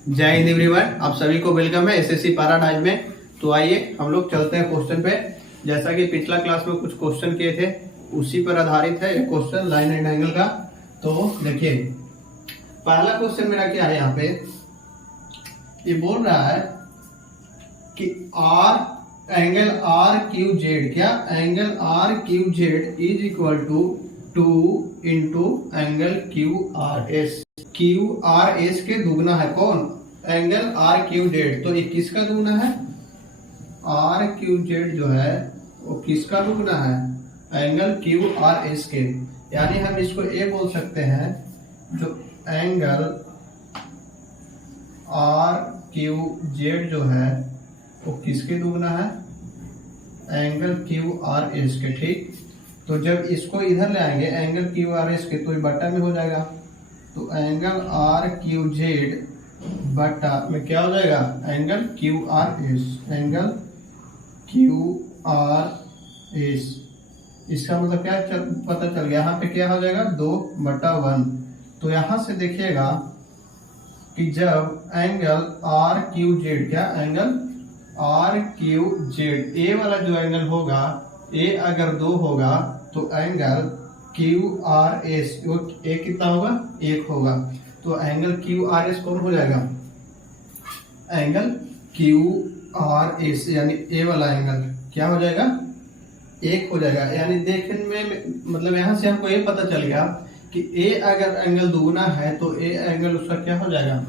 जय हिंद एवरीवन, आप सभी को वेलकम है एसएससी पैराडाइज में। तो आइए हम लोग चलते हैं क्वेश्चन पे। जैसा कि पिछला क्लास में कुछ क्वेश्चन किए थे उसी पर आधारित है ये क्वेश्चन लाइन एंड एंगल का। तो देखिए पहला क्वेश्चन मेरा क्या है, यहाँ पे ये बोल रहा है कि एंगल आर क्यू जेड, क्या angle R Q Z is equal to 2 into angle Q R S. Q R S के दुगना है कौन? Angle R Q Z. तो ये किसका दुगना है? आर क्यू जेड जो है वो किसका दुगना है? एंगल क्यू आर एस के। यानी हम इसको ये बोल सकते हैं जो एंगल आर क्यू जेड जो है वो किसके दुगना है? एंगल क्यू आर एस के। ठीक, तो जब इसको इधर ले आएंगे एंगल क्यू आर एस के तो ये बटा में हो जाएगा। तो एंगल आर क्यू जेड बटा में क्या हो जाएगा? Angle Q R S. Angle Q R S, इसका मतलब क्या पता चल गया? यहाँ पे क्या हो जाएगा? 2/1। तो यहां से देखिएगा कि जब एंगल आर क्यू जेड, क्या एंगल आर क्यू जेड, ए वाला जो एंगल होगा, ए अगर 2 होगा तो angle Q R S A कितना होगा? 1 होगा। तो एंगल क्यू आर एस कौन हो जाएगा? एंगल क्यू आर एस यानी ए वाला एंगल क्या हो जाएगा? 1 हो जाएगा। यानी देखने में मतलब यहां से हमको ये पता चल गया कि ए अगर एंगल दुगुना है तो ए एंगल उसका क्या हो जाएगा?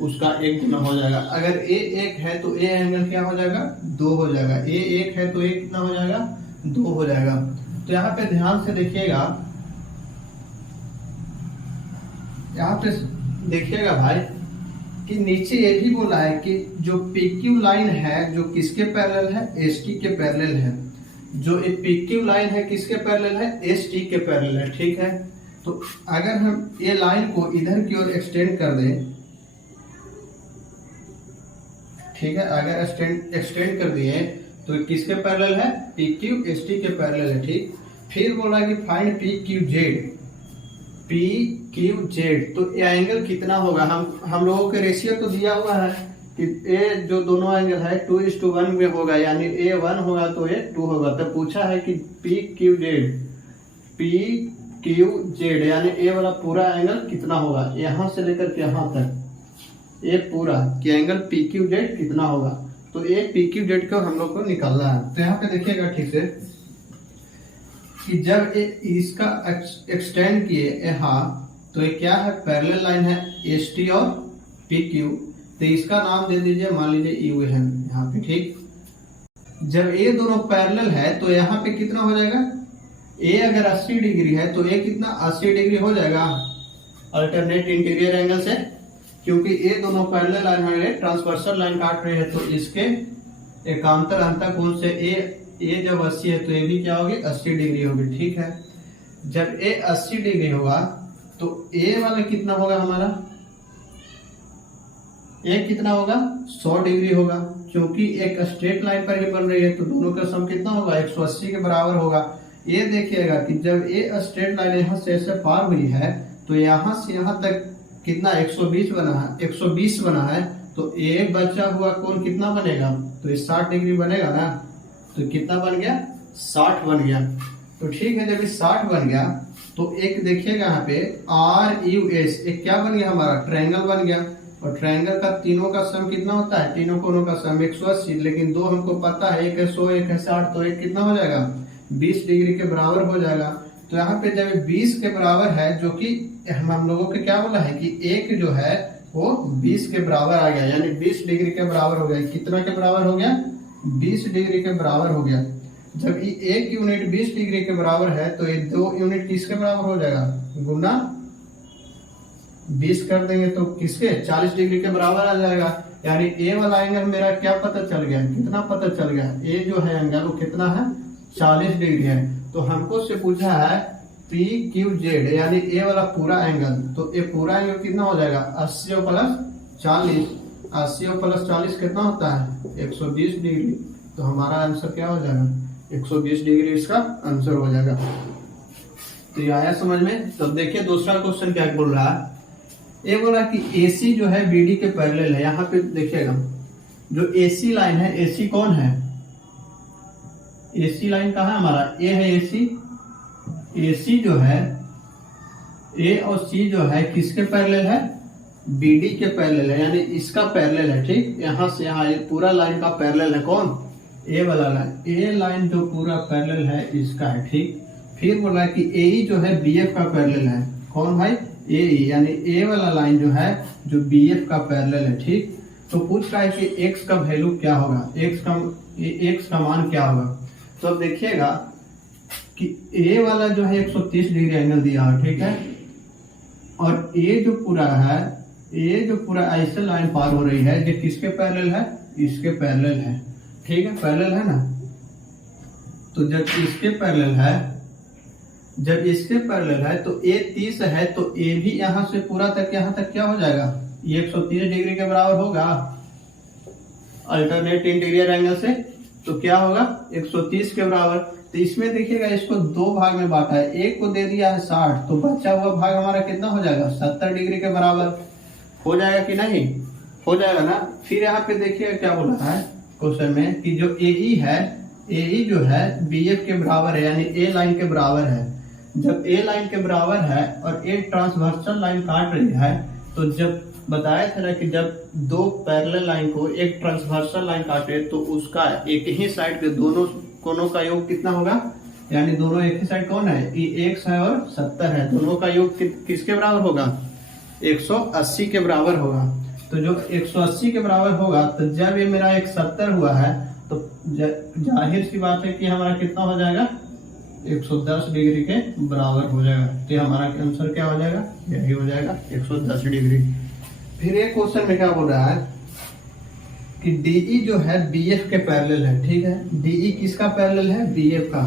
उसका 1 गुना हो जाएगा। अगर ए 1 है तो ए एंगल क्या हो जाएगा? 2 हो जाएगा। ए 1 है तो ए कितना हो जाएगा? 2 हो जाएगा। तो यहाँ पे ध्यान से देखिएगा, यहाँ पे देखिएगा भाई कि नीचे ये भी बोला है कि जो PQ लाइन है जो किसके पैरेलल है? ST के पैरेलल है। जो ये PQ लाइन है किसके पैरेलल है? ST के पैरेलल है। ठीक है, तो अगर हम ये लाइन को इधर की ओर एक्सटेंड कर दें, ठीक है, अगर एक्सटेंड कर दिए तो किसके पैरेलल है? PQ ST के पैरेलल है। ठीक, फिर बोला कि फाइंड PQ जेड। तो ये एंगल कितना होगा? हम लोगों के रेशियो तो दिया हुआ है कि ए जो दोनों एंगल है 2:1 में होगा, यानी ए 1 होगा तो ए 2 होगा। तो पूछा है कि PQ जेड यानी ए वाला पूरा एंगल कितना होगा, यहां से लेकर के यहां तक ये पूरा कि एंगल PQ जेड कितना होगा। तो ये PQ जेड को हम लोग को निकालना है। तो यहाँ पे देखिएगा ठीक से कि जब इसका एक्सटेंड किए यहाँ तो ये क्या है? पैरेलल लाइन है ST और PQ। तो इसका नाम दे दीजिए, मान लीजिए U है यहाँ पे। ठीक, जब ये दोनों पैरेलल है तो यहाँ पे कितना हो जाएगा? A अगर 80 डिग्री है तो ये कितना 80 डिग्री हो जाएगा अल्टरनेट इंटीरियर एंगल से, क्योंकि ये दोनों पैरेलल लाइन है, ट्रांसवर्सल लाइन काट रहे हैं। तो इसके एकांतर अंतःकोण से ए जब 80 है तो ये भी क्या होगी? 80 डिग्री होगी। ठीक है, जब ए 80 डिग्री होगा तो ए वाला कितना होगा हमारा? ए कितना होगा? 100 डिग्री होगा, क्योंकि एक स्ट्रेट लाइन पर ही बन रही है। तो दोनों का सम कितना होगा? 180 के बराबर होगा। ये देखिएगा कि जब ए स्ट्रेट लाइन यहाँ से ऐसे पार हुई है तो यहाँ से यहाँ तक कितना? 120 बना है, 120 बना है। तो ए बचा हुआ कोण कितना बनेगा? तो ये 60 डिग्री बनेगा ना। तो कितना बन गया? 60 बन गया। तो ठीक है, जब ये 60 बन गया तो एक देखिएगा यहाँ पे RUS एक क्या बन गया हमारा? ट्रायंगल बन गया। और ट्रायंगल का तीनों का सम कितना होता है? तीनों कोणों का सम 180, लेकिन दो हमको पता है, एक है 100 एक है 60। तो एक कितना हो जाएगा? 20 डिग्री के बराबर हो जाएगा। तो यहाँ पे जब 20 के बराबर है, जो कि हम लोगों के क्या बोला है कि एक जो है वो 20 के बराबर आ गया, यानी 20 डिग्री के बराबर हो गया। कितना के बराबर हो गया? 20 डिग्री के बराबर हो गया। जब ये एक यूनिट 20 डिग्री के बराबर है तो ये 2 यूनिट किसके बराबर हो जाएगा? गुना 20 कर देंगे तो किसके? 40 डिग्री के बराबर आ जाएगा। यानी ए वाला एंगल मेरा क्या पता चल गया? कितना पता चल गया? ए जो है एंगल वो कितना है? 40 डिग्री है। तो हमको से पूछा है PQ जेड यानी ए वाला पूरा एंगल। तो ये पूरा एंगल कितना हो जाएगा? 80 प्लस 40। 80 प्लस 40 कितना होता है? 120 डिग्री। तो हमारा आंसर क्या हो जाएगा? 120 डिग्री इसका आंसर हो जाएगा। तो ये आया समझ में। तो देखिए दूसरा क्वेश्चन क्या बोल रहा है ये बोला कि AC जो है BD के पैरेलल है। यहाँ पे देखिएगा जो AC लाइन है, AC कौन है? AC लाइन कहाँ है हमारा? A है AC। AC जो है A और C जो है किसके पैरेलल है? BD के पैरेलल है, यानी इसका पैरेलल है। ठीक, यहाँ से यहाँ ये पूरा लाइन का पैरेलल है कौन? A वाला लाइन। A लाइन जो पूरा पैरेलल है इसका है। ठीक, फिर बोला कि AE जो है BF का पैरेलल है। कौन भाई? AE, यानी A वाला लाइन जो है जो BF का पैरेलल है। ठीक, तो पूछ रहा है कि x का वैल्यू क्या होगा, x का मान क्या होगा। तो अब देखिएगा कि A वाला जो है 130 डिग्री एंगल दिया है। ठीक है, और A जो पूरा है, A जो पूरा ऐसे लाइन पार हो रही है जो किसके पैरेलल है? इसके पैरेलल है। ठीक है, पैरेलल है ना। तो जब इसके पैरेलल है तो A 30 है, तो A भी यहाँ से पूरा तक यहाँ तक क्या हो जाएगा? ये 130 डिग्री के बराबर होगा अल्टरनेट इंटीरियर एंगल से। तो क्या होगा? 130 के बराबर। तो इसमें देखिएगा इसको दो भाग में बांटा है, एक को दे दिया है 60, तो बचा हुआ भाग हमारा कितना हो जाएगा? 70 डिग्री के बराबर हो जाएगा कि नहीं? हो जाएगा ना। फिर यहाँ पे देखिएगा क्या बोला है क्वेश्चन में कि जो AE है, AE जो है BF के बराबर है, यानी A लाइन के बराबर है। जब A लाइन के बराबर है और A ट्रांसवर्सल लाइन काट रही है, तो जब बताया था ना कि जब दो पैरेलल लाइन को एक ट्रांसवर्सल लाइन काटे तो उसका एक ही साइड के दोनों कोनों का योग कितना होगा? यानी दोनों एक ही साइड कौन है? x है और 70 है, दोनों का योग किसके बराबर होगा? 180 के बराबर होगा। तो जो 180 के बराबर होगा, तो जब ये मेरा 170 हुआ है तो जाहिर सी बात है कि हमारा कितना हो जाएगा? 110 डिग्री के बराबर हो जाएगा। तो हमारा आंसर क्या हो जाएगा? यही हो जाएगा 110 डिग्री। फिर एक क्वेश्चन में क्या बोल रहा है कि DE जो है BF के पैरेलल है। ठीक है, DE किसका पैरेलल है? BF का।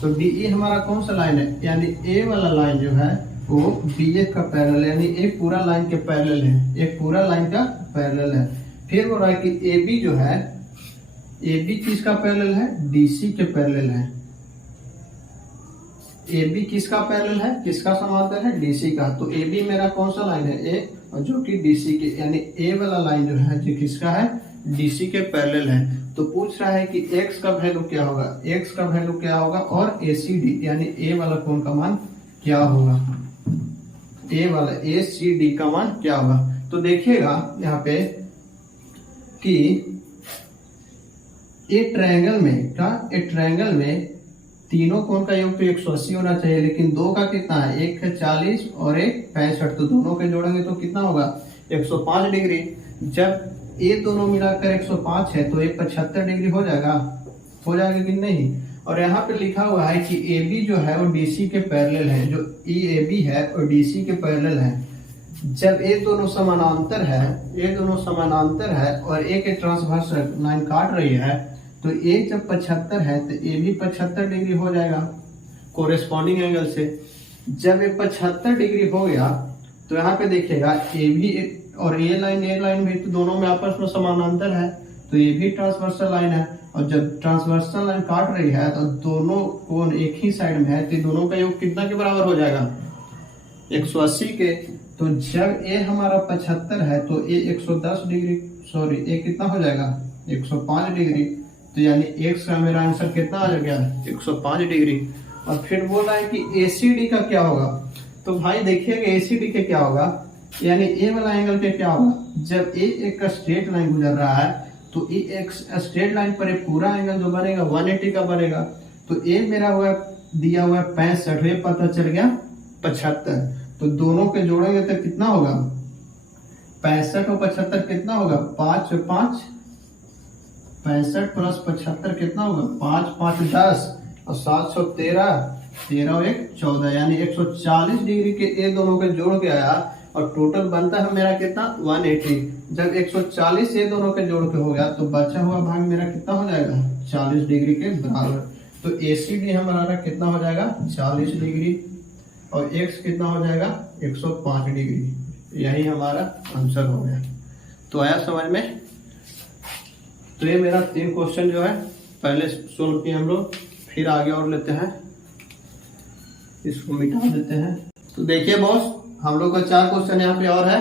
तो DE हमारा कौन सा लाइन है? यानी A वाला लाइन जो है वो BF का पैरेलल, यानी एक पूरा लाइन के पैरेलल है, एक पूरा लाइन का पैरेलल है। फिर बोल रहा है कि AB जो है, AB किसका पैरेलल है? DC के पैरेलल है। AB किसका पैरेलल है? किसका समांतर है? DC का। तो AB मेरा कौन सा लाइन है? A, और जो कि DC के, यानी A वाला लाइन जो है जो किसका है? DC के पैरेलल है। तो पूछ रहा है कि x का वैल्यू क्या होगा? x का वैल्यू क्या होगा और ACD यानी A वाला कोण का मान क्या होगा? A वाला ACD का मान क्या होगा? तो देखिएगा यहाँ पे कि एक ट्रायंगल में तीनों कोण का योग तो 180 होना चाहिए, लेकिन दो का कितना है? एक है 40 और एक 65, तो दोनों के जोड़ेंगे तो कितना होगा? 105 डिग्री। जब ये दोनों मिलाकर 105 है तो ये 75 डिग्री हो जाएगा कि नहीं? और यहाँ पे लिखा हुआ है कि AB जो है वो DC के पैरेलल है, जो EAB है और DC के पैरेलल है। जब ये दोनों समानांतर है और एक ट्रांसवर्सल लाइन काट रही है, तो A जब 75 है तो A भी 75 डिग्री हो जाएगा कोरेस्पॉन्डिंग एंगल से। जब ये 75 डिग्री हो गया तो यहाँ पे देखिएगा A भी और A लाइन भी तो दोनों में आपस में समानांतर है, तो ये भी ट्रांसवर्सल लाइन है। और जब ट्रांसवर्सल लाइन काट रही है तो दोनों कोण एक ही साइड में है, तो दोनों का योग कितना के बराबर हो जाएगा? 180 के। तो जब A हमारा 75 है तो A 110 डिग्री, सॉरी A कितना हो जाएगा? 105 डिग्री। तो यानी x का मेरा आंसर कितना आ गया? 105 डिग्री। और फिर बोल रहा है कि ACD का क्या होगा? तो भाई देखिएगा ACD के क्या होगा, यानी A वाला एंगल पे क्या होगा? जब A एक स्ट्रेट लाइन गुजर रहा है तो E एक स्ट्रेट लाइन पर एक पूरा एंगल जो बनेगा 180 का बनेगा। तो A मेरा हुआ दिया हुआ 65, ये पता चल गया 75, तो दोनों के जोड़ेंगे तो कितना होगा? 65 और 75 कितना होगा? 5 और 5 65 प्लस 75 कितना होगा? 5 5 10 और 713, 13 और 1 14, यानी 140 डिग्री के ये दोनों के जोड़ के आया और टोटल बनता है मेरा कितना? 180। जब 140 ये दोनों के जोड़ के हो गया तो बचा हुआ भाग मेरा कितना हो जाएगा? 40 डिग्री के बराबर। तो ACD हमारा कितना हो जाएगा? 40 डिग्री और x कितना हो जाएगा? 105 डिग्री। यही हमारा आंसर हो गया। तो आया समझ में? तो ये मेरा 3 क्वेश्चन जो है पहले सोल्व किए हम लोग, फिर आगे और लेते हैं, इसको मिटा देते हैं। तो देखिए बॉस, हम लोग का 4 क्वेश्चन यहाँ पे और है,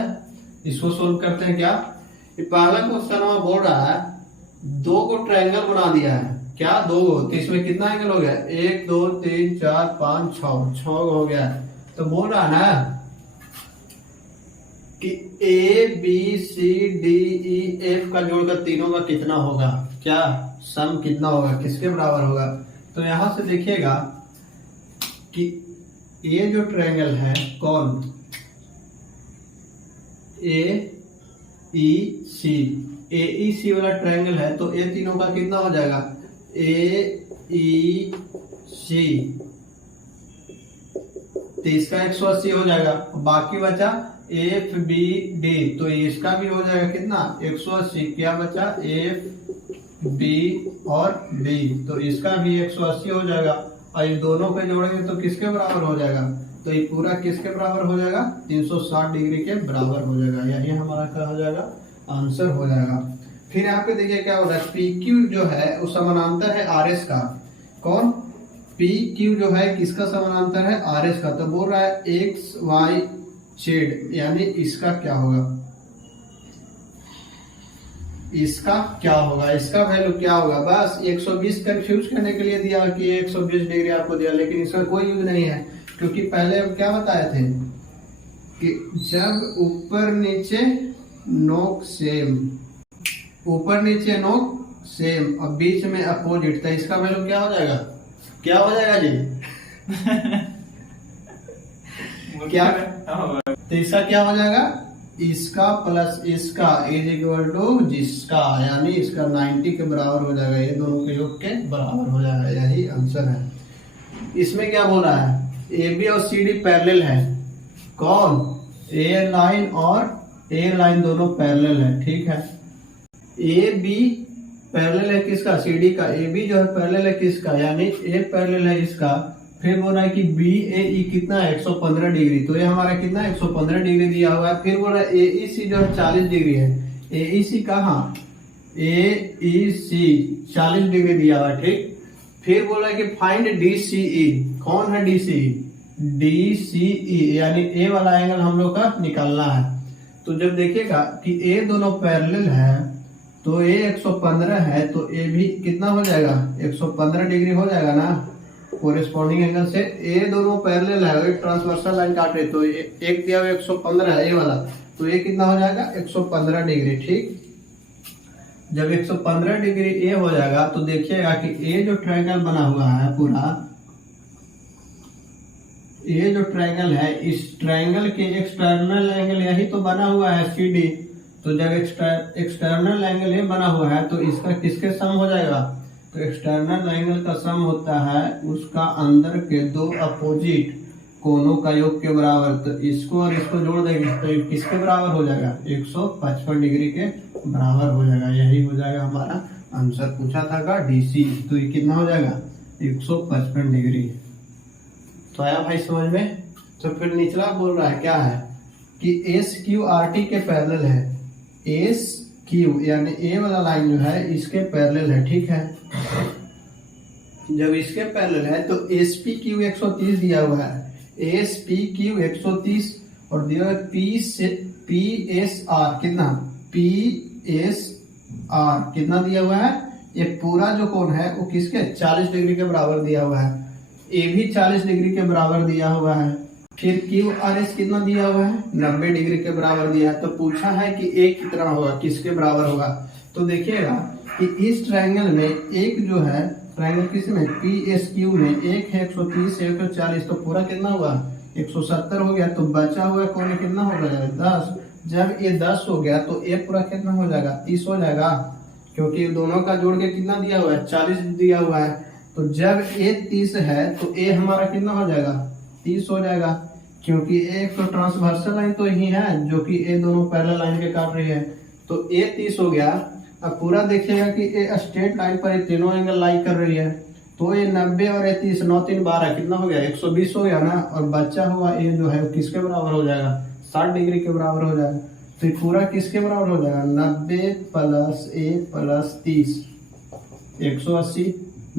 इसको सोल्व करते हैं। क्या ये पहला क्वेश्चन हमें बोल रहा है 2 को ट्रायंगल बना दिया है। क्या 2 को, तो इसमें कितना एंगल हो गया, 1 2 3 4 5 6 हो गया। तो बोल रहा है ना कि A B C D E F का जोड़कर तीनों का कितना होगा, क्या सम कितना होगा, किसके बराबर होगा। तो यहां से देखिएगा कि ये जो ट्रायंगल है कौन, ए ई सी वाला ट्रायंगल है, तो ये तीनों का कितना हो जाएगा, ए ई सी, तो इसका 180 हो जाएगा। बाकी बचा एफ बी डी, तो इसका भी हो जाएगा कितना 180। क्या बचा, एफ बी और डी, तो इसका भी 180 हो जाएगा। और इस दोनों को जोड़ेंगे तो किसके बराबर हो जाएगा, तो ये पूरा किसके बराबर हो जाएगा, 360 डिग्री के बराबर हो जाएगा। यही हमारा क्या हो जाएगा, आंसर हो जाएगा। फिर यहाँ पे देखिए क्या हो रहा है, पी क्यू जो है वो समानांतर है आर एस का। कौन, पी क्यू जो है किसका समानांतर है, आर एस का। तो बोल रहा है एक्स वाई जेड, यानी इसका क्या होगा, इसका क्या होगा, इसका वैल्यू क्या होगा। बस 120 कंफ्यूज करने के लिए दिया कि 120 डिग्री आपको दिया, लेकिन इसका कोई यूज नहीं है, क्योंकि पहले हम क्या बताए थे कि जब ऊपर नीचे नोक सेम, ऊपर नीचे नोक सेम और बीच में अपोजिट, तो इसका वैल्यू क्या हो जाएगा, क्या हो जाएगा जी क्या, तो इसका क्या हो जाएगा, इसका प्लस इसका इज इक्वल टू जिसका, यानी इसका 90 के बराबर हो जाएगा। ये दोनों के योग के बराबर हो जाएगा, यही आंसर है। इसमें क्या बोल रहा है, ए बी और सी डी पैरेलल है। कौन, ए लाइन और ए लाइन दोनों पैरेलल है, ठीक है। ए बी पैरेलल है किसका, सी डी का। ए बी जो है पैरेलल है किसका, यानी ए पैरेलल है इसका। फिर बोल रहा है कि बी ए ई कितना है 115 डिग्री, तो ये हमारा कितना 115 डिग्री दिया हुआ है। फिर बोल रहा है ए ई सी जो है 40 डिग्री है। ए ई सी कहाँ, ए ई सी 40 डिग्री दिया हुआ है, ठीक। फिर बोल रहा है कि फाइंड डी सी ई, कौन है डी सी ई, डी सी ई यानी ए वाला एंगल हम लोग का निकालना है। तो जब देखिएगा कि ए दोनों पैरेलल है, तो ए 115 है, तो ए भी कितना हो जाएगा 115 डिग्री हो जाएगा ना, कोरिस्पॉन्डिंग एंगल से। ए दोनों पैरेलल है, एक ट्रांसवर्सल लाइन काट रहे, तो एक दिया हुआ 115 है ए वाला, तो ये कितना हो जाएगा 115 डिग्री, ठीक। जब 115 डिग्री ए हो जाएगा तो देखिएगा कि ए जो ट्रायंगल बना हुआ है पूरा, ये जो ट्रायंगल है, इस ट्रायंगल के एक्सटर्नल एंगल यही तो बना हुआ है सी डी। तो जब एक्सटर्नल एंगल ये बना हुआ है, तो इसका किसके सम हो जाएगा, तो एक्सटर्नल एंगल का सम होता है उसका अंदर के दो अपोजिट कोनों का योग के बराबर। तो इसको और इसको जोड़ देंगे तो किसके बराबर हो जाएगा, 155 डिग्री के बराबर हो जाएगा। यही हो जाएगा हमारा आंसर। पूछा था का डीसी, तो ये कितना हो जाएगा 155 डिग्री। तो आया भाई समझ में। तो फिर निचला बोल रहा है क्या है कि एस क्यू आर टी के पैरेलल है। एस क्यू यानी ए वाला लाइन जो है इसके पैरेलल है, ठीक है। जब इसके पैरेलल है तो एस पी क्यू 130 दिया हुआ है, एस पी क्यू 130 और दिया हुआ पी एस आर कितना, पी एस आर कितना दिया हुआ है। ये पूरा जो कोण है वो किसके 40 डिग्री के बराबर दिया हुआ है, ए भी 40 डिग्री के बराबर दिया हुआ है। फिर क्यू आर एस कितना दिया हुआ है 90 डिग्री के बराबर दिया है। तो पूछा है कि ए कितना होगा, किसके बराबर होगा। तो देखिएगा कि इस ट्रायंगल में एक जो है ट्रायंगल किसमें पी एस क्यू में एक है 130 से 140, तो पूरा कितना हुआ 170 हो गया। तो बचा हुआ कोण कितना हो गया 10। जब ये 10 हो गया तो ए पूरा कितना हो जाएगा 30 हो जाएगा, क्योंकि दोनों का जोड़ के कितना दिया हुआ है 40 दिया हुआ है। तो जब ए 30 है तो ए हमारा कितना हो जाएगा 30 हो जाएगा, क्योंकि एक तो ट्रांसवर्सल लाइन तो ही है जो कि ए दोनों पैरेलल लाइन के काट रही है। तो ए 30 हो गया। अब पूरा देखिएगा कि ए स्ट्रेट लाइन पर ये तीनों एंगल लाई कर रही है, तो ये 90 और 30 9 3 12 कितना हो गया 120 हो गया ना। और बचा हुआ ए जो है किसके बराबर हो जाएगा 60 डिग्री के बराबर हो जाएगा। तो ये पूरा किसके बराबर हो जाएगा 90 प्लस ए प्लस 30 180,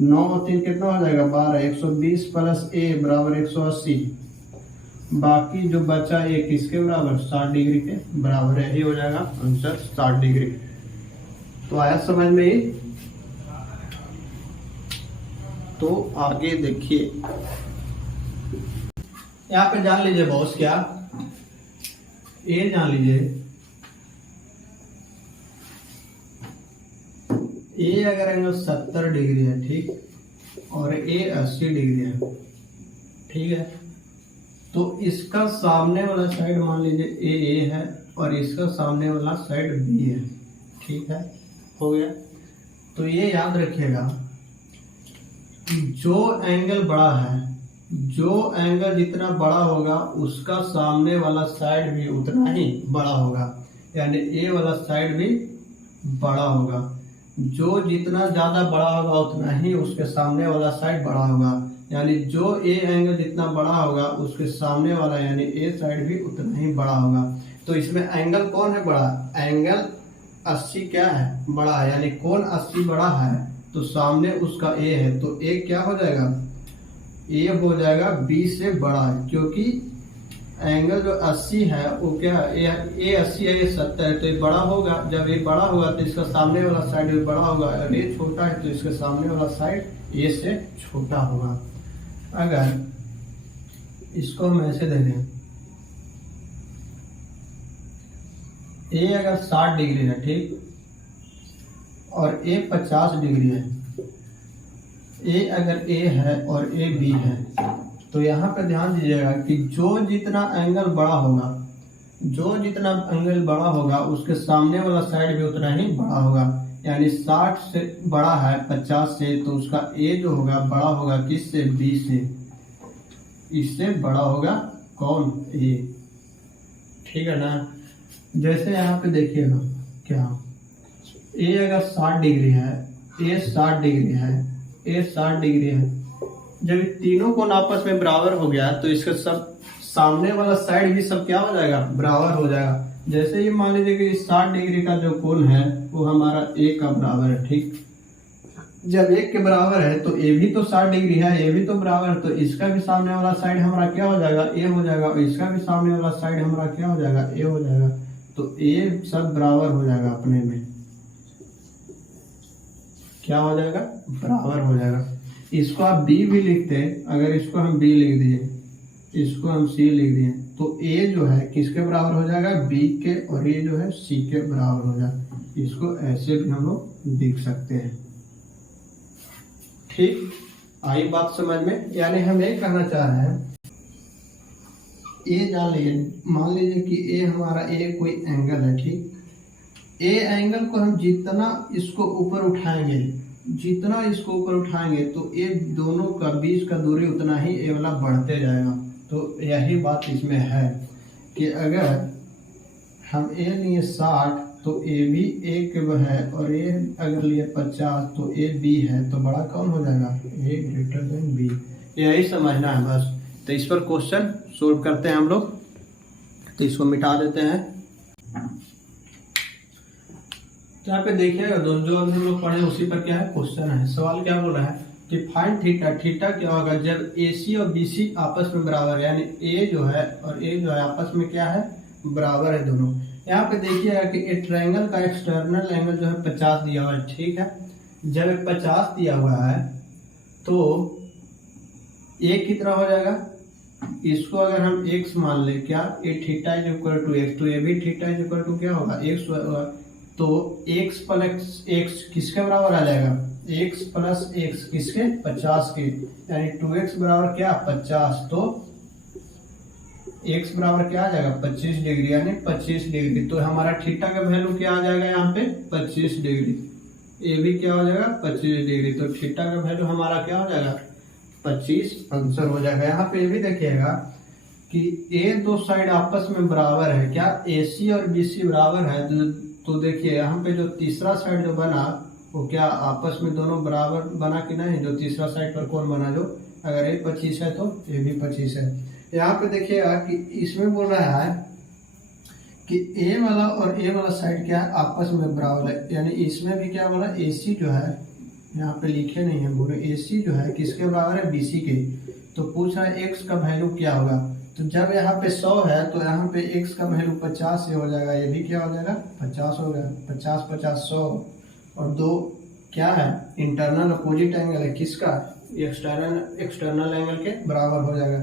9 और 3 कितना हो जाएगा 12, 120 प्लस ए बराबर 180 बाकी जो बचा ये किसके बराबर, 60 डिग्री के बराबर, यही हो जाएगा आंसर 60 डिग्री। तो आया समझ में ही। तो आगे देखिए, यहाँ पे जान लीजिए बॉस, क्या ये जान लीजिए, ए अगर एंगल 70 डिग्री है, ठीक, और ए 80 डिग्री है, ठीक है, तो इसका सामने वाला साइड मान लीजिए ए है और इसका सामने वाला साइड बी है, ठीक है, हो गया। तो ये याद रखिएगा कि जो एंगल बड़ा है, जो एंगल जितना बड़ा होगा उसका सामने वाला साइड भी उतना ही बड़ा होगा, यानी ए वाला साइड भी बड़ा होगा। जो जितना ज्यादा बड़ा होगा उतना ही उसके सामने वाला साइड बड़ा होगा, यानी जो ए एंगल जितना बड़ा होगा उसके सामने वाला यानी ए साइड भी उतना ही बड़ा होगा। तो इसमें एंगल कौन है बड़ा, एंगल 80 क्या है, बड़ा है, यानी कोण 80 बड़ा है, तो सामने उसका ए है, तो ए क्या हो जाएगा, ए हो जाएगा बी से बड़ा, क्योंकि एंगल जो 80 है वो क्या है, ए 80 है, ये 70 है, तो ये बड़ा होगा। जब ये बड़ा होगा तो इसका सामने वाला साइड भी बड़ा होगा, और ये छोटा है तो इसके सामने वाला साइड ए से छोटा होगा। अगर इसको हम ऐसे देखें, ए अगर 60 डिग्री है, ठीक, और ए 50 डिग्री है, ए अगर ए है और ए बी है, तो यहाँ पे ध्यान दीजिएगा कि जो जितना एंगल बड़ा होगा, जो जितना एंगल बड़ा होगा उसके सामने वाला साइड भी उतना ही बड़ा होगा। यानी 60 से बड़ा है 50 से, तो उसका ए जो होगा बड़ा होगा किससे, बी से, इससे बड़ा होगा कौन, ए, ठीक है ना। जैसे यहाँ पे देखिएगा, क्या ए अगर 60 डिग्री है, ए 60 डिग्री है, ए 60 डिग्री है, जब तीनों कोण आपस में बराबर हो गया तो इसका सब सामने वाला साइड भी सब क्या हो जाएगा, बराबर हो जाएगा। जैसे ये मान लीजिए कि 60 डिग्री का जो कोण है वो हमारा ए का बराबर है, ठीक, जब एक के बराबर है तो ए भी तो 60 डिग्री है, ए भी तो बराबर है, तो इसका भी सामने वाला साइड हमारा क्या हो जाएगा, ए हो जाएगा, और इसका भी सामने वाला साइड हमारा क्या हो जाएगा, ए हो जाएगा। तो ए सब बराबर हो जाएगा, अपने में क्या हो जाएगा, बराबर हो जाएगा। इसको आप बी भी लिखते हैं, अगर इसको हम बी लिख दिए, इसको हम सी लिख दिए, तो ए जो है किसके बराबर हो जाएगा, बी के, और ये जो है सी के बराबर हो जाएगा। इसको ऐसे भी हम लोग लिख सकते हैं, ठीक, आई बात समझ में। यानी हम ये कहना चाह रहे हैं, ए जान लीजिए, मान लीजिए कि ए हमारा ए कोई एंगल है, ठीक, ए एंगल को हम जितना इसको ऊपर उठाएंगे, जितना इसको ऊपर उठाएंगे तो ये दोनों का बीच का दूरी उतना ही ए वाला बढ़ते जाएगा। तो यही बात इसमें है कि अगर हम ए लिए 60 तो ए भी ए के है, और ए अगर लिए 50 तो ए बी है, तो बड़ा कौन हो जाएगा, ए ग्रेटर देन बी। यही समझना है बस। तो इस पर क्वेश्चन सोल्व करते हैं हम लोग। तो इसको मिटा देते हैं। यहाँ पे देखिएगा दोस्तों, जो हम लोग पढ़े उसी पर क्या है क्वेश्चन है। सवाल क्या बोल रहा है कि फाइंड थीटा, थीटा क्या होगा जब AC और BC आपस में बराबर है, यानी A जो है और A जो है आपस में क्या है, बराबर है दोनों। यहाँ पे देखिएगा कि एक ट्रायंगल का एक्सटर्नल एंगल जो है 50 दिया हुआ है, ठीक है। जब 50 दिया हुआ है तो A कितना हो जाएगा, इसको अगर हम x मान ले, क्या a theta is equal to x, तो ये भी थीटा इज इक्वल टू क्या होगा, x होगा। तो x प्लस x किसके बराबर आ जाएगा, x प्लस x किसके, 50 के, यानी 2x बराबर क्या 50, तो x बराबर क्या आ जाएगा 25 डिग्री, यानी 25 डिग्री। तो हमारा थीटा का वैल्यू क्या आ जाएगा यहाँ पे 25 डिग्री, ये भी क्या हो जाएगा 25 डिग्री। तो थीटा का वैल्यू हमारा क्या हो जाएगा 25 आंसर हो जाएगा। यहाँ पे ये भी देखिएगा कि ये दो साइड आपस में बराबर है, क्या AC और BC बराबर है, तो देखिए यहाँ पे जो तीसरा साइड जो बना वो क्या आपस में दोनों बराबर बना कि नहीं, जो तीसरा साइड पर कौन बना, जो अगर ये 25 है तो ये भी 25 है। यहाँ पे देखिएगा कि इसमें बोल रहा है कि ए वाला और ए वाला साइड क्या है आपस में बराबर है, यानी इसमें भी क्या बोला AC जो है, यहाँ पे लिखे नहीं है बोले, AC जो है किसके बराबर है BC के। तो पूछ रहा है x का वैल्यू क्या होगा, तो जब यहाँ पे 100 है तो यहाँ पे x का वैल्यू 50 से हो जाएगा, ये भी क्या हो जाएगा 50 हो गया, 50 50 100 और 2 क्या है इंटरनल अपोजिट एंगल है किसका, एक्सटर्नल एंगल के बराबर हो जाएगा।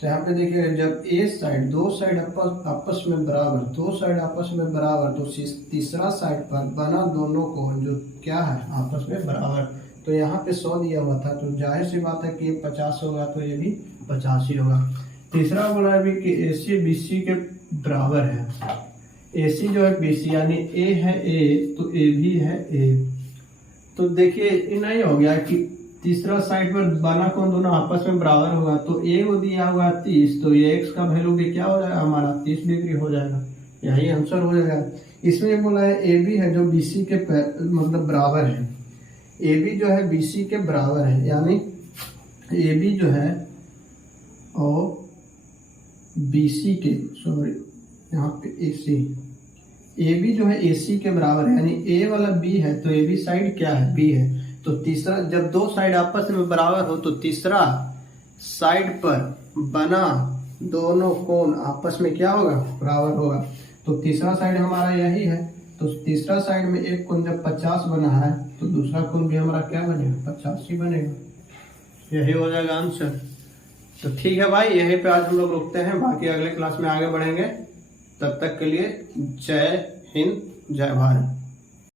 तो यहाँ पे देखिए जब ए साइड दो साइड आपस में बराबर, दो साइड आपस में बराबर, तो तीसरा साइड पर बना दोनों कोण जो क्या है आपस में बराबर। तो यहाँ पे 100 दिया हुआ था तो जाहिर सी बात है कि ये 50 होगा तो ये भी 50 ही होगा। तीसरा बोला है कि AC BC के बराबर है। AC जो है BC यानी A है A तो A भी है A। तो देखिए नहीं हो गया कि तीसरा साइड पर बना कोण दोनों आपस में बराबर होगा, तो A को दिया हुआ 30 तो ये x का वैल्यू भी क्या हो जाएगा हमारा 30 डिग्री हो जाएगा, यही आंसर हो जाएगा। इसमें बोला है AB है जो BC के मतलब बराबर है, AB जो है BC के बराबर है, यानी AB जो है और BC के सॉरी यहाँ पे AB जो है AC के बराबर है, यानी A वाला B है तो AB साइड क्या है B है। तो तीसरा जब दो साइड आपस में बराबर हो तो तीसरा साइड पर बना दोनों कोण आपस में क्या होगा बराबर होगा। तो तीसरा साइड हमारा यही है, तो तीसरा साइड में एक कोण जब 50 बना है तो दूसरा कोण भी हमारा क्या बनेगा 50 ही बनेगा, यही हो जाएगा आंसर। तो ठीक है भाई, यहीं पे आज हम लोग रुकते हैं, बाकी अगले क्लास में आगे बढ़ेंगे। तब तक के लिए जय हिंद जय भारत।